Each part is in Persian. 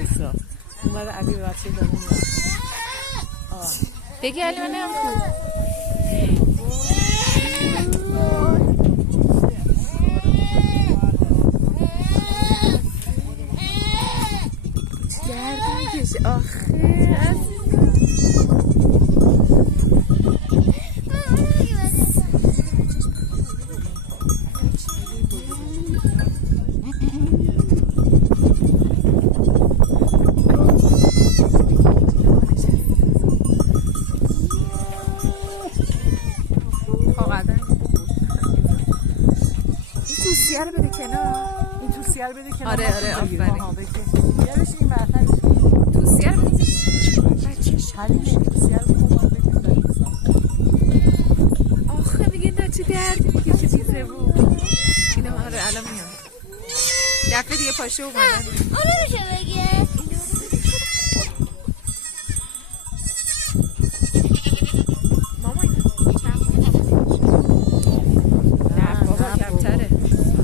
وایسا اومد علی بچه داره میاد بگی علی من هم خوب درد میکشه آخه توصیه رو بده کنار این توصیه رو بده کنار آره آفرین یادش این برتر توصیه رو بده بچهش حل میشه توصیه رو بده آخه دیگه نه چه دردی میکشه چیزه بود اینم آره الان میام دفعه دیگه پاشه اومدن آره میشه بگه ماما نه بابا کمتره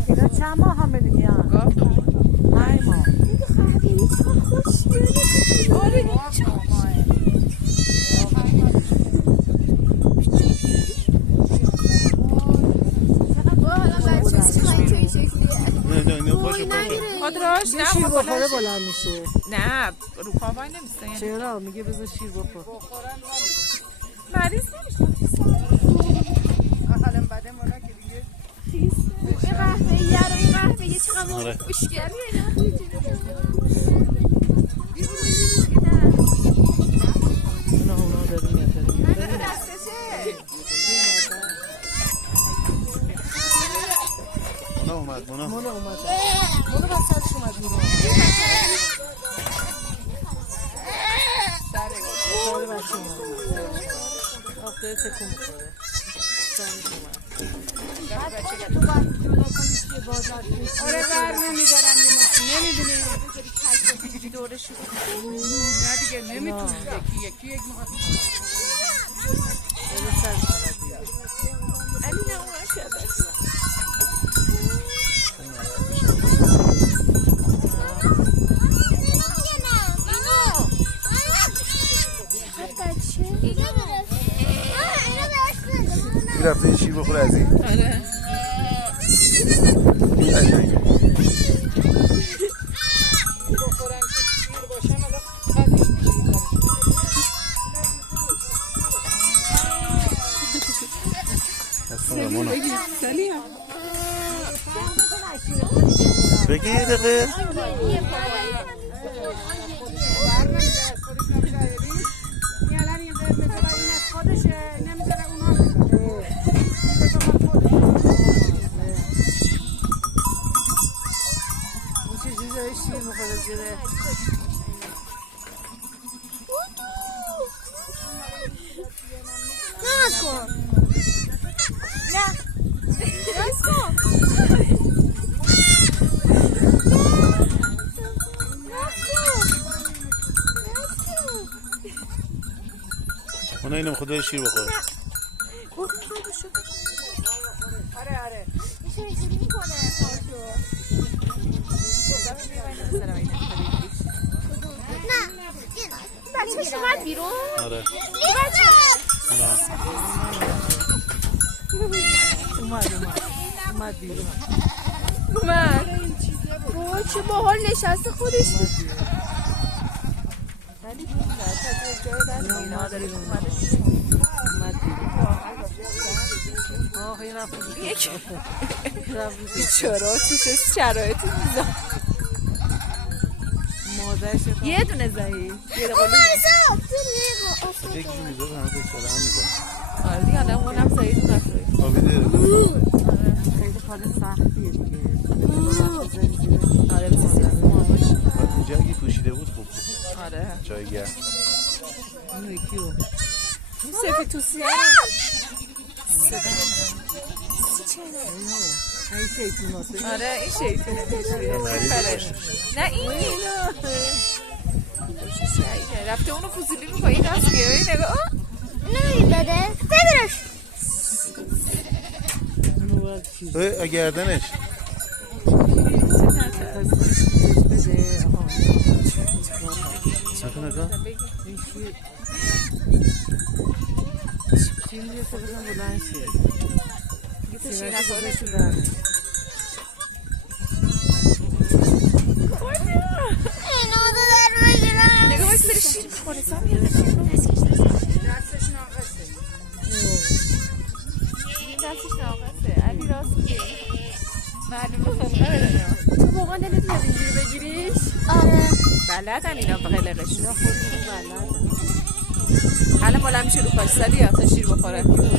اینا چند ماه هم بدیم یا؟ گاف 5 ماه آره خودراش نه شیر بخوره بلند میشه نه رو پا وای نمیسته چرا میگه بذار شیر بخور مریض نمیشه این قهوه یه رو این قهوه یه چقدر خوشگلیه اونا داره میاد مونا اومد مونا بس سرش اومد مونا سر بچه اومد آفته تکون بخوره سرش اومد آره بر نمیدارم یه ماشین نمیدونی دورش نه دیگه نمیتونی یکی یک ماه علی نه اون شده رفته شیر بخوره از این آره بگی یه دقیقه شیر میخوره زیره نماز کن نه نماز کن اونا اینم خدای شیر بخوره آره میشه اینجوری میکنه نه بچه‌ش اومد بیرون آره اومد بیرون اومد وای چه باحال نشسته خودش ولی اومد بیرون آه این رفت چرا چه شرایطی میذاره مادرش یه دونه ضعیف یه قلو یکی میذاره همه بکره هم میذاره آره دیگه آدم اونم ضعیف نخوری آبیده خیلی کار سختیه دیگه آره بسیار ماماش بعد اینجا اگه پوشیده بود خوب بود آره جایگر اون یکیو این سفید توسیه این شیطوناته آره این شیطونه نه این رفته اونو فضولی میکنه این راست گیره نگاه نمیدی بده بدرش گردنش تو نگاه بگی این شیر میرسه بزن بلند شه دیگه تو شیر سینه‌شو نخوره گذاشت تو دهنه. اینو در بگیرم نگاه باید بری شیر بخوره سامیه این دستش ناقصه علی راست میگه معلومه خلقه بدنه تو واقعا دلت میاد اینجوری بگیریش؟ آره بلدن اینا قلقشون اینا خودشون بلدن. حالا بلند میشه رو پاش زدی یا تا شیر بخوره درست